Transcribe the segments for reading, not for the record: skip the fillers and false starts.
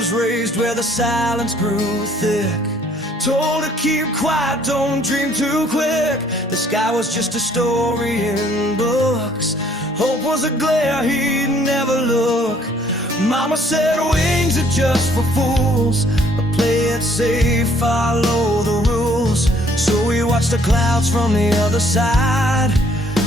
was raised where the silence grew thick. Told to keep quiet, don't dream too quick. The sky was just a story in books. Hope was a glare he'd never look. Mama said wings are just for fools. Play it safe, follow the rules. So we watched the clouds from the other side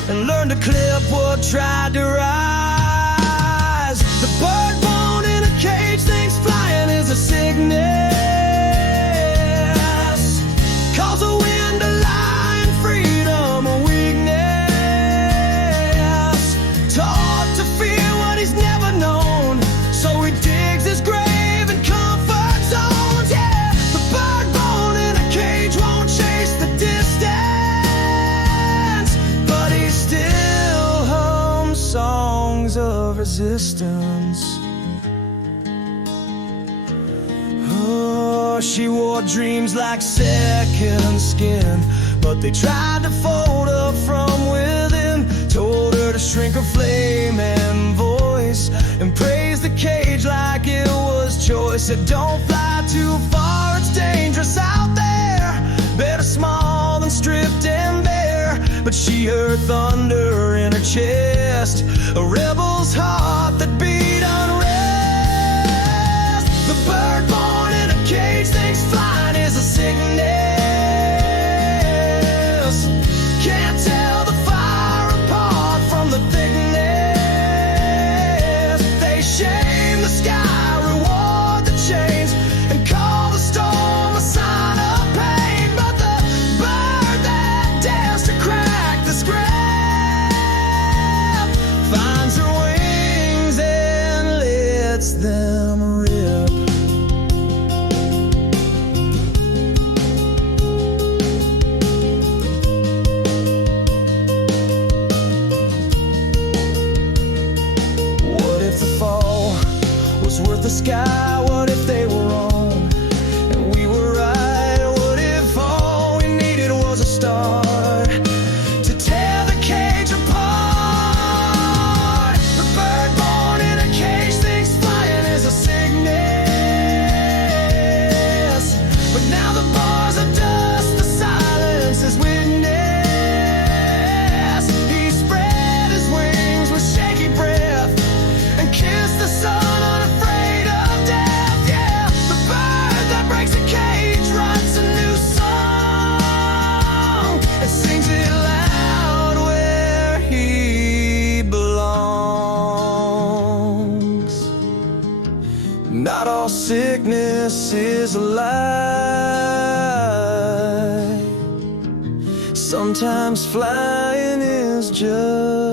and learned to clip what tried to rise. The bird born in a cage thinks flying is a sickness. Calls the wind a lie and freedom a weakness. Taught to fear what he's never known, so he digs his grave in comfort zones. Yeah, the bird born in a cage won't chase the distance, but he still hums songs of resistance. She wore dreams like second skin, but they tried to fold her from within. Told her to shrink her flame and voice and praise the cage like it was choice. Said don't fly too far, it's dangerous out there. Better small than stripped and bare. But she heard thunder in her chest, a rebel's heart that beat unrest. The bird born in a cage thinks flying is a sickness. Can't tell the fire apart from the thickness. They shame the sky, reward the chains, and call the storm a sign of pain. But the bird that dares to crack the script finds her wings and lets them rip. Worth the sky, what if they were wrong and we were right? What if all we needed was a start to tear the cage apart? The bird born in a cage thinks flying is a sickness, but now the bars of dust, the silence is witness. He spread his wings with shaky breath and kissed the sun. Not all sickness is a lie. Sometimes flying is just